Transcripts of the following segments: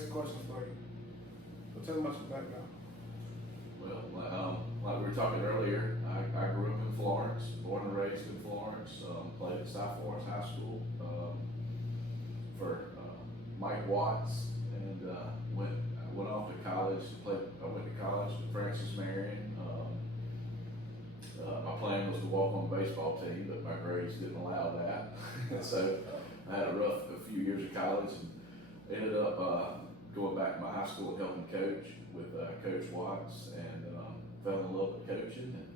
basic questions for you. So tell me about your background. Well, like we were talking earlier, I grew up in Florence, born and raised in Florence, played at South Florence High School for Mike Watts, and went off to college. I went to college at Francis Marion. My plan was to walk on the baseball team, but my grades didn't allow that. So I had a few years of college and ended up going back to my high school and helping coach with Coach Watts, and fell in love with coaching. And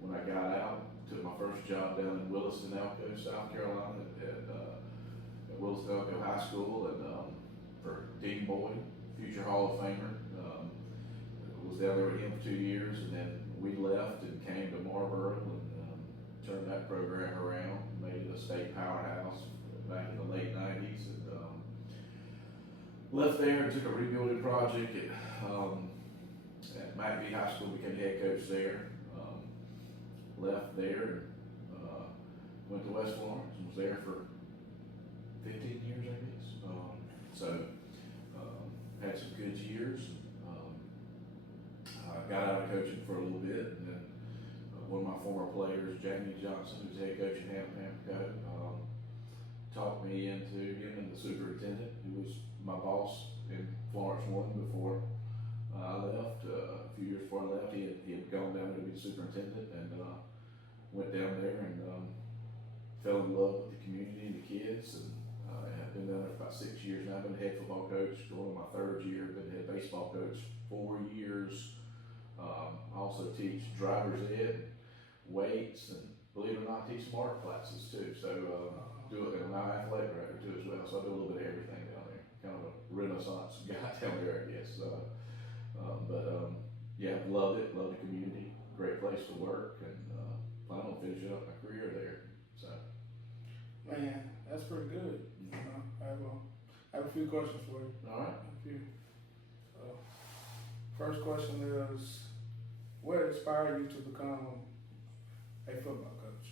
when I got out, took my first job down in Williston, Elko, South Carolina, at Williston Elko High School, and for Dean Boyd, future Hall of Famer. Was down there with him for 2 years, and then we left and came to Marlboro and turned that program around, made it a state powerhouse back in the late 90s, and left there and took a rebuilding project at McAfee High School, became head coach there. Left there and went to West Florence and was there for 15 years, I guess. Had some good years. Got out of coaching for a little bit, and then one of my former players, Jamie Johnson, who's head coach at Hamco, talked me into him and the superintendent, who was my boss in Florence 1 before I left. A few years before I left, he had gone down there to be the superintendent, and went down there and fell in love with the community and the kids, and I've been down there for about 6 years now. I've been head football coach, going on my 3rd year. Been head baseball coach 4 years. I also teach driver's ed, weights, and believe it or not, teach some art classes too. So do it, and I'm an athletic director too as well. So I do a little bit of everything down there. Kind of a renaissance guy down there, I guess. Yeah, loved it. Loved the community. Great place to work, and plan on finishing up my career there. So. Man, that's pretty good. I have a few questions for you. All right. A few. First question is, what inspired you to become a football coach?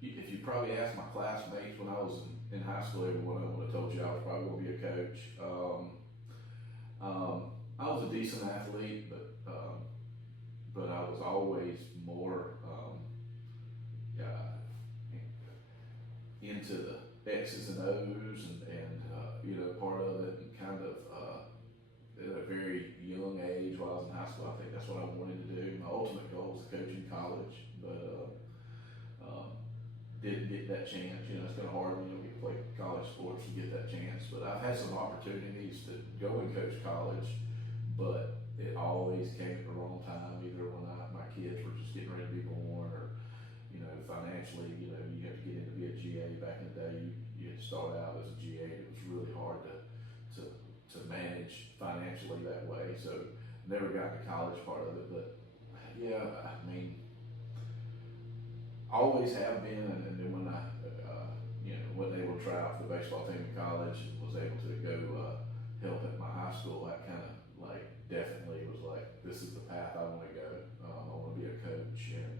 If you probably asked my classmates when I was in high school, everyone would have told you I was probably going to be a coach. I was a decent athlete, but I was always more into the X's and O's and part of it, and kind of at a very young age while I was in high school, I think that's what I wanted to do. My ultimate goal was to coach in college, but didn't get that chance. It's kind of hard when you don't get to play college sports and get that chance. But I've had some opportunities to go and coach college, but it always came at the wrong time. Either when my kids were just getting ready to be born, or financially, you have to get in to be a GA. Back in the day, you had to start out as a GA. It was really hard to manage financially that way. So never got the college part of it. But yeah, I mean, always have been. And then when I wasn't able to try out for the baseball team in college, and was able to go help at my high school, I kind of definitely was like, this is the path I want to go. I want to be a coach, and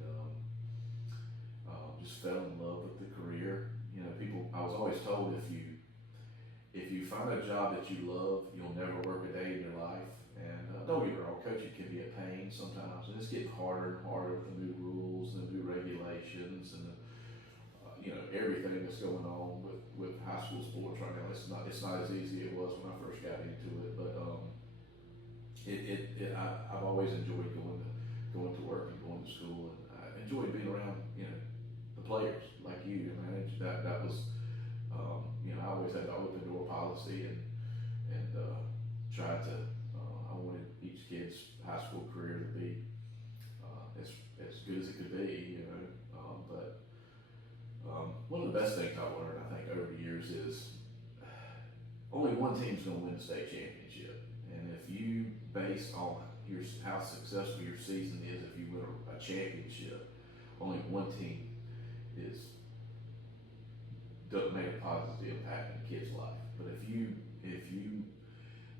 just fell in love with the career. I was always told, if you find a job that you love, you'll never work a day in your life. And don't get me wrong, coaching can be a pain sometimes, and it's getting harder and harder with the new rules and the new regulations and everything that's going on with high school sports right now. It's not as easy as it was when I first got into it, but I've always enjoyed going to work and going to school, and I enjoyed being around the players like you. That was I always had the open door policy, and tried to. I wanted each kid's high school career to be as good as it could be, but one of the best things I've learned, I think, over the years is only one team's going to win the state championship, and if you base on how successful your season is, if you win a championship, only one team doesn't make a positive impact in a kid's life. But if you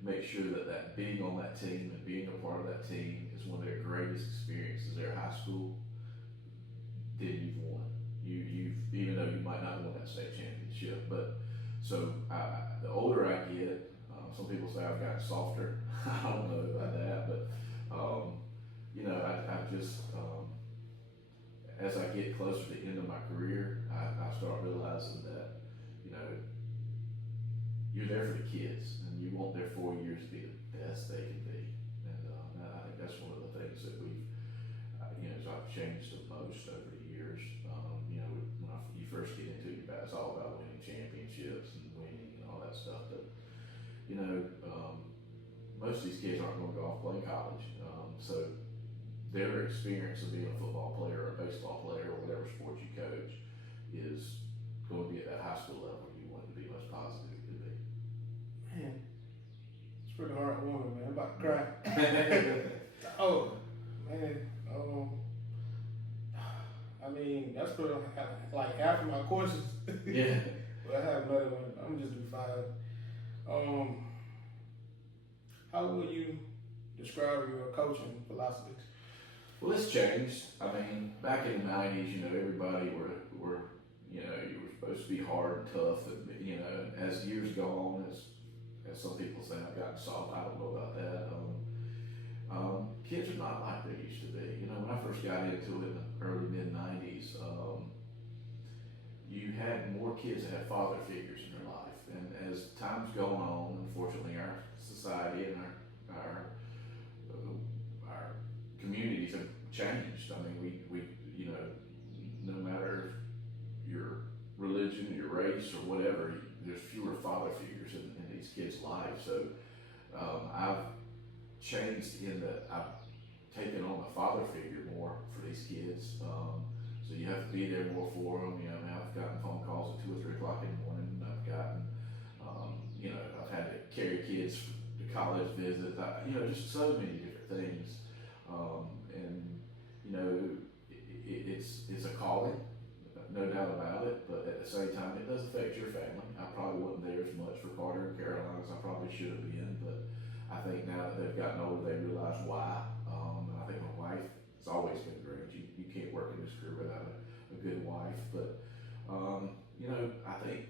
make sure that being on that team and being a part of that team is one of their greatest experiences, their high school, then you've won. You've even though you might not win that state championship, but so the softer. I don't know about that, but you know, I just as I get closer to the end of my career, I start realizing that, you know, you're there for the kids, and you want their 4 years to be the best they can be. And I think that's one of the things that we've, you know, as I've changed the most over the years. You know, you first get into it, it's all about winning championships and winning and all that stuff. But, you know, most of these kids aren't going to go off playing college. So their experience of being a football player or a baseball player or whatever sport you coach is going to be at that high school level you want it to be most positive it could be. Man, it's pretty hard woman, man. I'm about to cry. Oh, man. I mean, that's pretty like half of my questions. Yeah. But I have another one. I'm just do 5. How would you describe your coaching philosophy? Well, it's changed. I mean, back in the 90s, you know, everybody were you know, you were supposed to be hard and tough, and, you know, as years go on, as some people say, I've gotten soft. I don't know about that. Kids are not like they used to be. You know, when I first got into it in the early mid-90s, you had more kids that had father figures in their life, and as time's going on, unfortunately, our society and our communities have changed. I mean, we you know, no matter your religion, your race, or whatever, there's fewer father figures in these kids' lives. So I've changed in that I've taken on the father figure more for these kids. So you have to be there more for them. You know, now I've gotten phone calls at 2 or 3 o'clock in the morning. I've gotten, you know, I've had to carry kids to college visits. You know, just so many different things. And you know, it's a calling, no doubt about it. But at the same time, it does affect your family. I probably wasn't there as much for Carter and Caroline as I probably should have been. But I think now that they've gotten older, they realize why. And I think my wife has always been great. You can't work in this career without a good wife. But you know, I think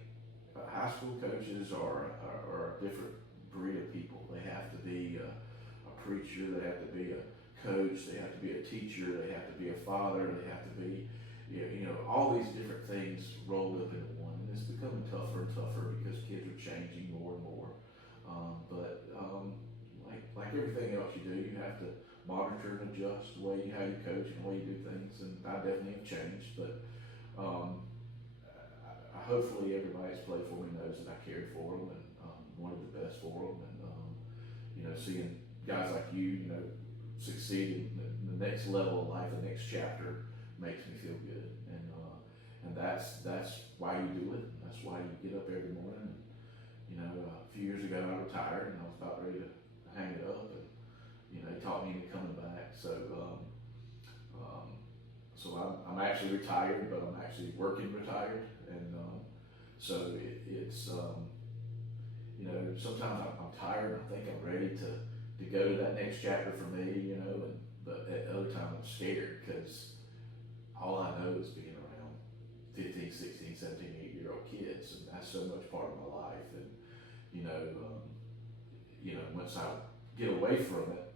high school coaches are a different breed of people. They have to be a preacher. They have to be a coach, they have to be a teacher, they have to be a father, they have to be, you know, all these different things rolled up into one. And it's becoming tougher and tougher because kids are changing more and more. But like everything else you do, you have to monitor and adjust the way how you coach and the way you do things. And I definitely have changed, but hopefully everybody that's played for me knows that I cared for them and wanted the best for them. And you know, seeing guys like you know, succeed in the next level of life, the next chapter, makes me feel good, and that's why you do it. That's why you get up every morning. And, you know, a few years ago I retired, and I was about ready to hang it up, and you know, he taught me into coming back. So, so I'm actually retired, but I'm actually working retired, and so it's you know, sometimes I'm tired. And I think I'm ready to go to that next chapter for me, you know, but at other times I'm scared because all I know is being around 15, 16, 17, 8-year-old kids, and that's so much part of my life. And you know, once I get away from it,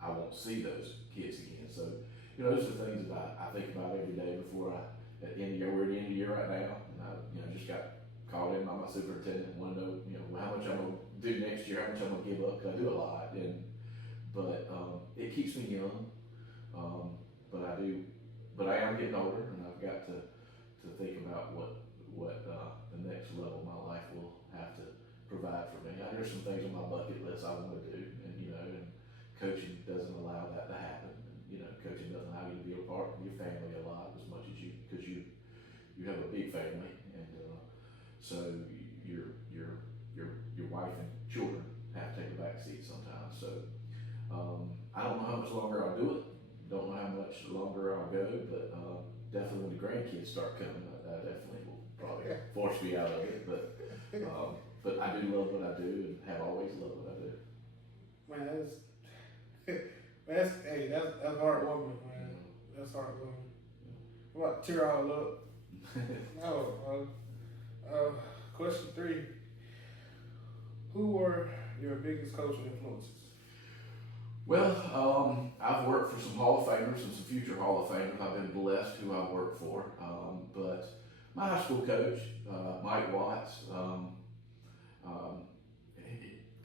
I won't see those kids again. So, you know, those are things that I think about every day before at the end of the year. We're at the end of the year right now, and I, you know, just got called in by my superintendent and want to know, you know, how much I'm going to do next year, how much I'm going to give up, because I do a lot. But it keeps me young. But I am getting older, and I've got to think about what the next level of my life will have to provide for me. There's some things on my bucket list I want to do, and you know, and coaching doesn't allow that to happen. And, you know, coaching doesn't allow you to be a part of your family a lot as much as because you have a big family, and so your wife and children have to take a back seat sometimes. So I don't know how much longer I'll do it. Don't know how much longer I'll go, but definitely when the grandkids start coming, that definitely will probably force me out of it. But I do love what I do and have always loved what I do. Man, that's heartwarming, man. That's heartwarming. What, tear all up? No. Question 3. Who were your biggest coaching influences? Well, I've worked for some Hall of Famers and some future Hall of Famers. I've been blessed who I've worked for. But my high school coach, Mike Watts, um,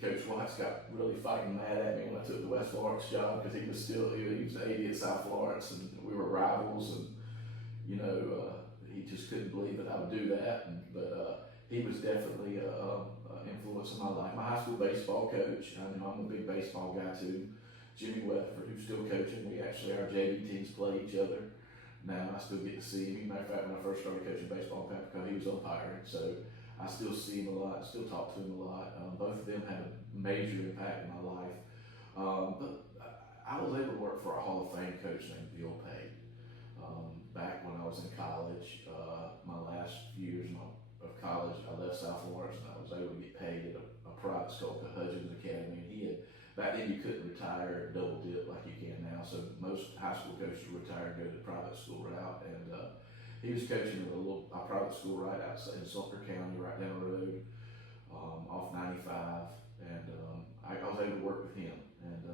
Coach Watts got really fighting mad at me when I took the West Florence job because he was the AD at South Florence and we were rivals and he just couldn't believe that I would do that. But he was definitely an influence in my life. My high school baseball coach, I'm a big baseball guy too. Jimmy Weatherford, who's still coaching. Our JV teams play each other. Now I still get to see him. Matter of fact, when I first started coaching baseball in Pamplico, he was umpiring, so I still see him a lot, still talk to him a lot. Both of them had a major impact in my life. But I was able to work for a Hall of Fame coach named Bill Pay. Back when I was in college, my last few years of college, I left South Florence and I was able to get paid at a private school called Hudgens Academy. And back then you couldn't retire and double dip like you can now, so most high school coaches retire and go to the private school route. And he was coaching at a private school right outside in Sumter County, right down the road, off 95. And I was able to work with him. And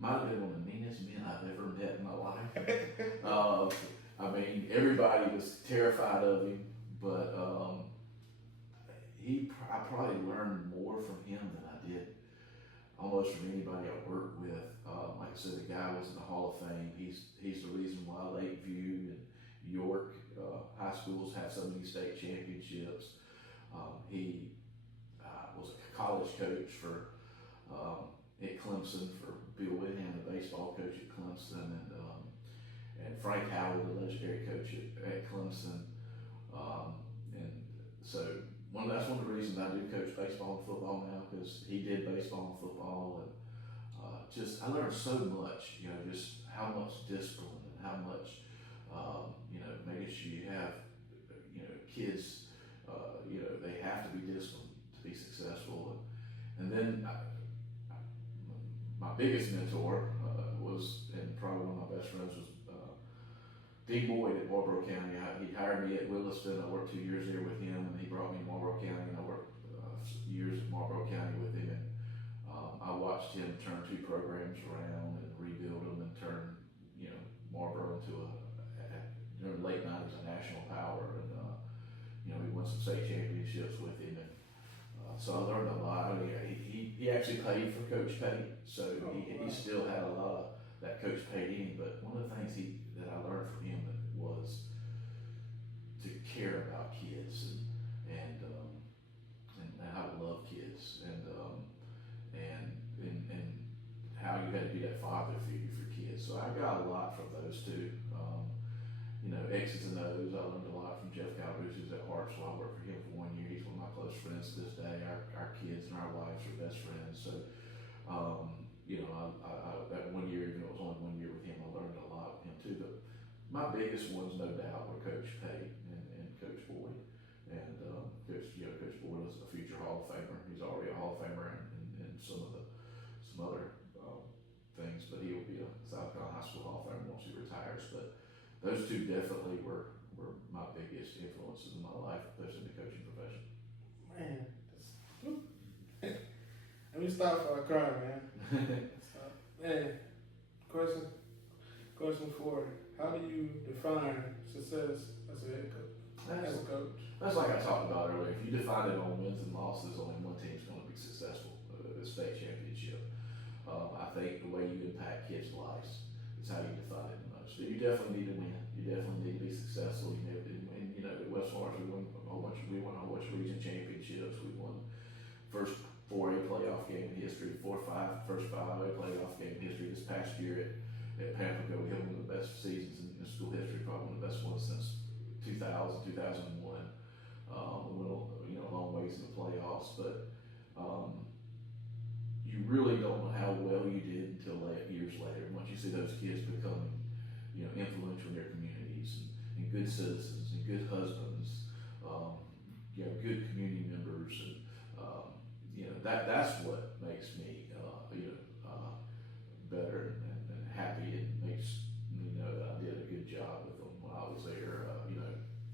might have been one of the meanest men I've ever met in my life. Everybody was terrified of him, but I probably learned more from him than I did almost from anybody I worked with. Like I said, the guy was in the Hall of Fame. He's the reason why Lakeview and York high schools have so many state championships. He was a college coach at Clemson for Bill Whittingham, the baseball coach at Clemson, and Frank Howard, the legendary coach at Clemson. And so that's one of the reasons I do coach baseball and football now, because he did baseball and football, and I learned so much, just how much discipline and how much, making sure you have, kids, they have to be disciplined to be successful. And then my biggest mentor was, and probably one of my best friends was Dean Boyd at Marlboro County. He hired me at Williston. I worked 2 years there with him, and he brought me to Marlboro County, and I worked years at Marlboro County with him. And I watched him turn 2 programs around and rebuild them and turn, Marlboro into during the late 90s, a national power. And, we won some state championships with him. And so I learned a lot. He actually paid for Coach Pay, so he still had a lot of that Coach paid him. But one of the things that I learned from him was to care about kids and how to love kids and how you had to be that father figure for kids. So I got a lot from those two. X's and O's. I learned a lot from Jeff Calabus, who's at Hartsville. I worked for him for 1 year. He's one of my close friends to this day. Our kids and our wives are best friends. So, that 1 year, even though it was only 1 year with him, I learned a lot with him too. But my biggest ones, no doubt, were Coach Pay and Coach Boyd. And Coach Boyd is a future Hall of Famer. He's already a Hall of Famer in some other things, but he will be a South Carolina High School Hall of Famer once he retires. But those two definitely were my biggest influences in my life, especially in the coaching profession. Man, let me stop before I cry, man. Stop. Man, question 4. How do you define success as a head coach? That's like I talked about earlier. If you define it on wins and losses, only one team's going to be successful, the state championship. I think the way you impact kids' lives is how you define it the most. You definitely need to win. You definitely need to be successful. At West Florence, we won a whole bunch of region championships. We won first 4A playoff game in history, first 5A playoff game in history. This past year at Pamplico, we had one of the best seasons in school history, probably one of the best ones since 2000, 2001. We went a long ways in the playoffs, but you really don't know how well you did until years later. Once you see those kids becoming, influential in their communities and good citizens and good husbands, good community members, and that's what makes me, better and happy, and makes me know that I did a good job with them when I was there.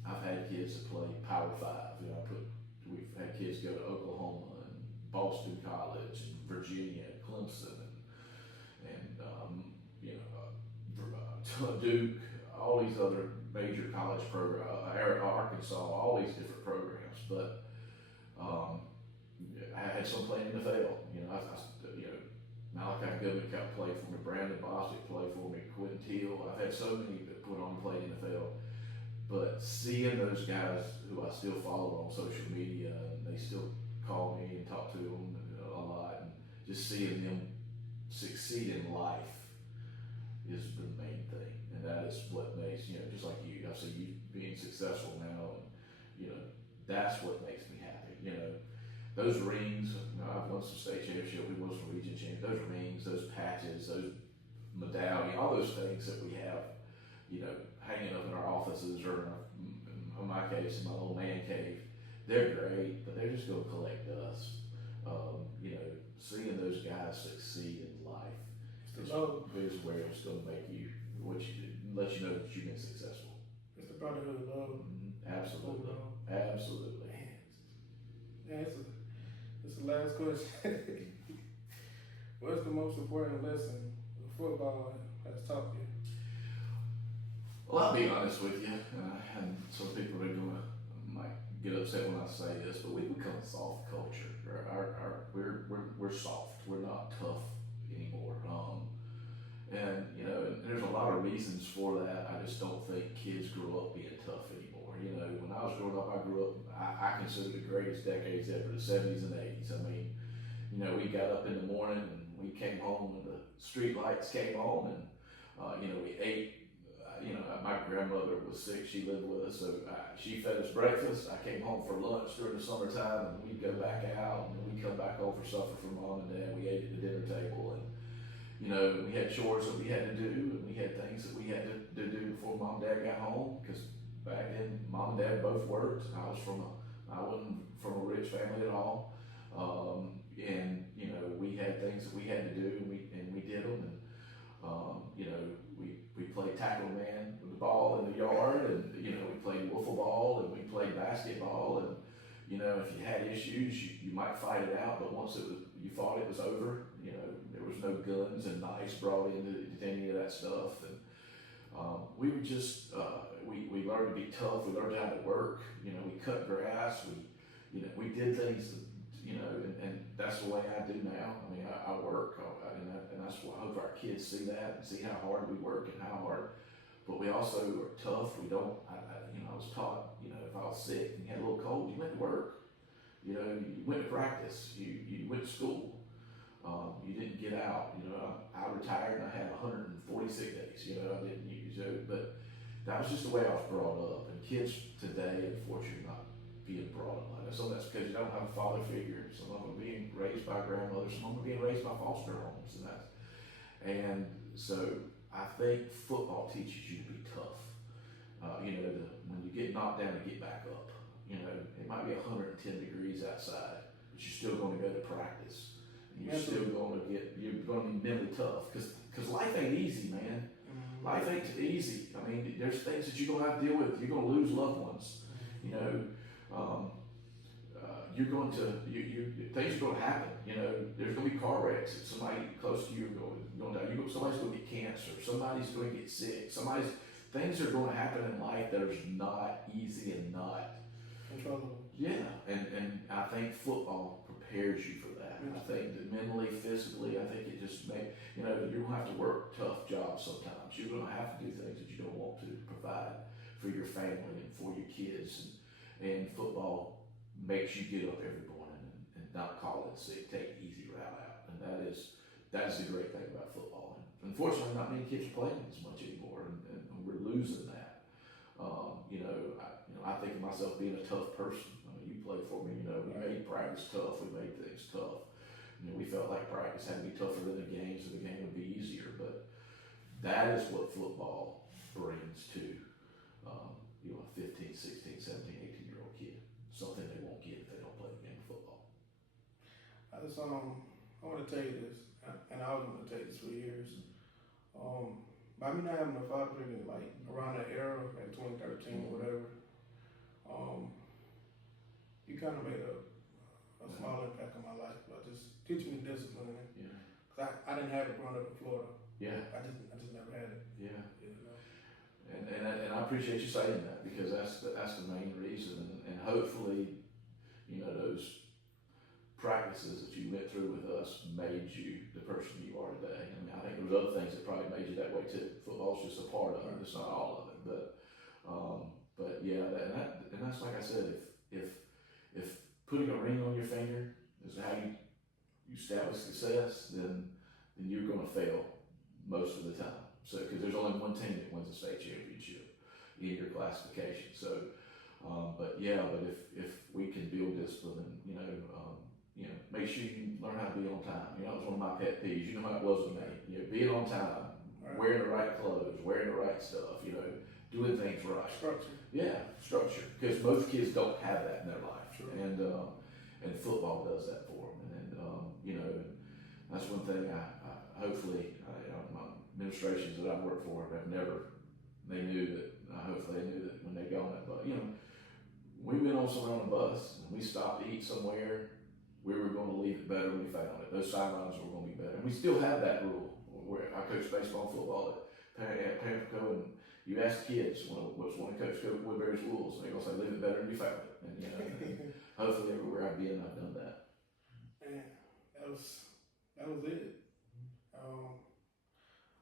I've had kids that play Power 5. We've had kids go to Oklahoma and Boston College and Virginia and Clemson and Duke, all these other major college programs, Arkansas, all these different programs. But I had some playing in the NFL. Malachi Goodman kept playing for me, Brandon Bostic played for me, Quentin Teal. I've had so many that put on and played in the NFL. But seeing those guys who I still follow on social media, and they still call me and talk to them a lot, and just seeing them succeed in life is the main thing. And that is what makes, just like you, I see you being successful now, and that's what makes me happy. Those rings, I've won some state championship, we won some region championship, those rings, those patches, those medallions, all those things that we have, hanging up in our offices or in my case, in my little man cave, they're great, but they're just going to collect dust. Seeing those guys succeed in life is where it's going to make you, let you know that you've been successful. It's the brotherhood of love. Absolutely. Absolutely. Man, it's the last question. What's the most important lesson football has taught you? Well, I'll be honest with you, and some people might get upset when I say this, but we've become a soft culture. We're soft. We're not tough anymore. And there's a lot of reasons for that. I just don't think kids grow up being tough anymore. When I was growing up, I consider the greatest decades ever, the 70s and 80s. I mean, we got up in the morning and we came home when the street lights came on, and we ate. My grandmother was sick. She lived with us, so she fed us breakfast. I came home for lunch during the summertime, and we'd go back out, and then we'd come back home for supper for mom and dad. We ate at the dinner table, and we had chores that we had to do, and we had things that we had to do before mom and dad got home, because back then mom and dad both worked. I wasn't from a rich family at all, and we had things that we had to do, and we did them, and we played tackle man with the ball in the yard, and we played wiffle ball, and we played basketball, and if you had issues, you might fight it out, but once you fought, it was over. There was no guns and knives brought into any of that stuff, and we were just we learned to be tough. We learned how to work. We cut grass. We did things. And that's the way I do now. I mean, I work, and that's why I hope our kids see that and see how hard we work and how hard. But we also are tough. We don't. I was taught. If I was sick and you had a little cold, you went to work. You went to practice. You went to school. You didn't get out. I retired and I had 140 sick days. I didn't use it, but that was just the way I was brought up. And kids today, unfortunately, not being brought up like that. Some of that's because you don't have a father figure. Some of them are being raised by grandmothers. Some of them are being raised by foster homes, and so I think football teaches you to be tough. When you get knocked down, to get back up. It might be 110 degrees outside, but you're still going to go to practice. And you're still going to be mentally tough, because life ain't easy, man. Mm-hmm. Life ain't easy. I mean, there's things that you're going to have to deal with. You're going to lose loved ones. You're going to things are going to happen. There's going to be car wrecks. Somebody close to you are going to die. Somebody's going to get cancer. Somebody's going to get sick. Things are going to happen in life that are not easy and not controllable. Yeah, and I think football prepares you for that. I think that mentally, physically, I think it just you're going to have to work tough jobs sometimes. You're going to have to do things that you don't want to provide for your family and for your kids. And football makes you get up every morning and not call it sick, take the easy route out. And that is the great thing about football. And unfortunately, not many kids are playing as much anymore, and we're losing that. I think of myself being a tough person. I mean, you played for me. We made practice tough. We made things tough. We felt like practice had to be tougher than the game, so the game would be easier. But that is what football brings to a 15, 16, 17, 18-year-old kid. Something they won't get if they don't play the game of football. I want to tell you this, and I was going to tell you this for years. By me not having a father figure, like around that era, like 2013 or whatever, you kind of made a small impact on my life. basketball. Just teach me discipline. Yeah. Cause I didn't have it growing up in Florida. Yeah. I just never had it. Yeah. You know? And I appreciate you saying that, because that's the main reason, and hopefully, you know, those practices that you went through with us made you the person you are today. I mean, I think there was other things that probably made you that way too. Football's just a part of it; it's not all of it. But yeah, and that's like I said, if putting a ring on your finger is how you establish success, then you're going to fail most of the time. So, because there's only one team that wins a state championship in your classification. So, but if we can build discipline, and make sure you learn how to be on time. You know, that was one of my pet peeves. You know how it was with me. You know, being on time, wearing the right clothes, wearing the right stuff. You know, doing things right. Structure. Yeah, structure. Because most kids don't have that in their life, Sure. And football does that for them. And that's one thing I hopefully my administrations that I've worked for have never. They knew that. Hopefully, they knew that when they got on that bus. You know, we went on somewhere on a bus and we stopped to eat somewhere. We were going to leave it better when we found it. Those sidelines were going to be better. And we still have that rule where I coach baseball and football at Pamplico, and you ask kids what's one of Coach Woodberry's rules, and they're going to say, leave it better than you found it. And, and hopefully everywhere I've been, I've done that. Man, that was it.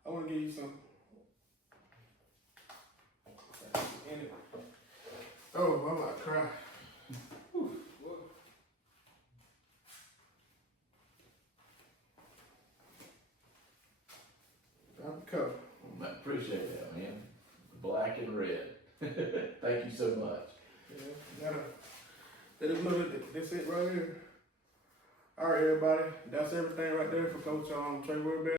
I want to give you some. Oh, I'm about to cry. Cover. I appreciate that, man. Black and red. Thank you so much. Yeah, let us know that that's it right here. All right, everybody. That's everything right there for Coach Trey Woodberry.